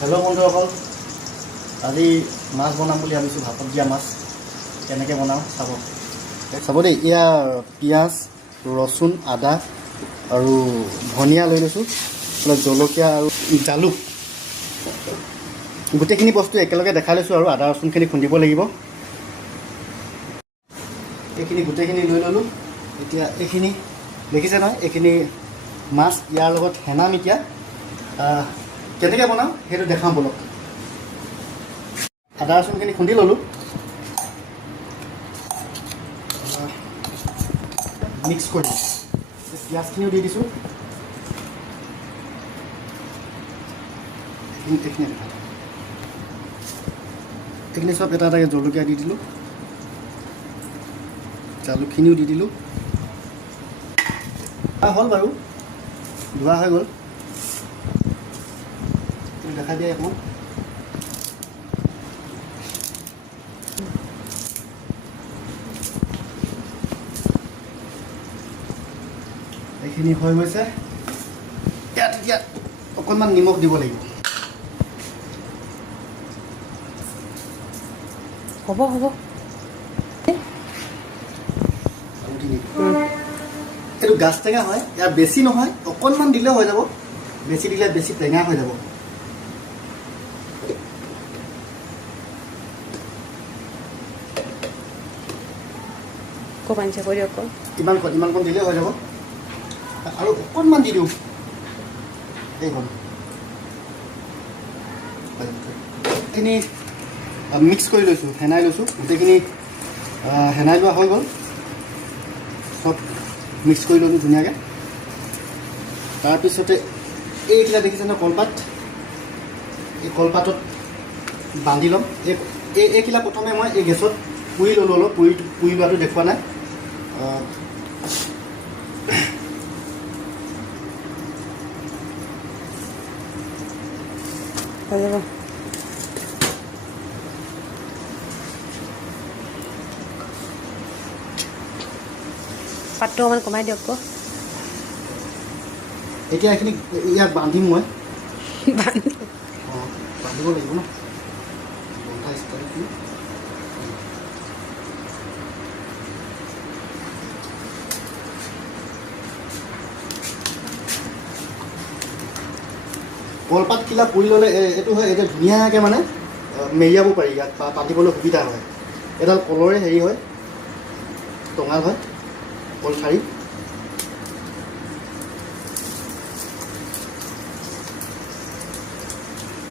Hello' বন্ধুসকল, আজি মাছ বনাম বুলি ভাবিছোঁ। ভাপত দিয়া মাছ কেনেকৈ বনাওঁ চাব দেই। এয়া পিঁয়াজ, ৰচুন, আদা আৰু ধনিয়া লৈ লৈছোঁ, জলকীয়া আৰু জালুক, গোটেইখিনি বস্তু একেলগে দেখাই লৈছোঁ। আৰু আদা ৰচুনখিনি খুন্দিব লাগিব। এইখিনি গোটেইখিনি লৈ ল'লোঁ। এতিয়া এইখিনি দেখিছে নহয়, এইখিনি মাছ, ইয়াৰ লগত হেনাম। এতিয়া কেনেকৈ বনাওঁ সেইটো দেখাওঁ বলক। আদা ৰচুনখিনি খুন্দি ল'লোঁ, মিক্স কৰি পিঁয়াজখিনিও দি দিছোঁ। এইখিনি চব এটা এটাকৈ জলকীয়া দি দিলোঁ, জালুকখিনিও দি দিলোঁ। হ'ল বাৰু, ধোৱা হৈ গ'ল। দেখাই দিয়া অকণমান। এইখিনি হৈ গৈছে। ইয়াত এতিয়া অকণমান নিমখ দিব লাগিব। হ'ব এইটো গাজ টেঙা হয়, ইয়াৰ বেছি নহয়, অকণমান দিলেও হৈ যাব। বেছি দিলে বেছি টেঙা হৈ যাব। ইমানকণ দিলেই হৈ যাব। আৰু অকণমান দি দিওঁ, এইখন এইখিনি মিক্স কৰি লৈছোঁ, সেনাই লৈছোঁ। গোটেইখিনি সেনাই লোৱা হৈ গ'ল। চব মিক্স কৰি ল'লোঁ ধুনীয়াকৈ। তাৰপিছতে এইখিলা দেখিছে ন, কলপাত, এই কলপাতত বান্ধি ল'ম। এইখিলা প্ৰথমে মই এই গেছত পুৰি ল'লোঁ। অলপ পুৰি লোৱাটো দেখুওৱা নাই। পাতটো অকণমান কমাই দিয়ক আকৌ। এতিয়া এইখিনি ইয়াত বান্ধিম মই। বান্ধিব লাগিব ন, বন্ধা ষ্টাইলখিনি। কলপাতখিলা পুৰি ল'লে এইটো হয়, এতিয়া ধুনীয়াকৈ মানে মেৰিয়াব পাৰি। ইয়াত বান্ধিবলৈ সুবিধা হয়। এডাল কলৰে হেৰি হয়, টঙাল হয়, কল ঠাৰি।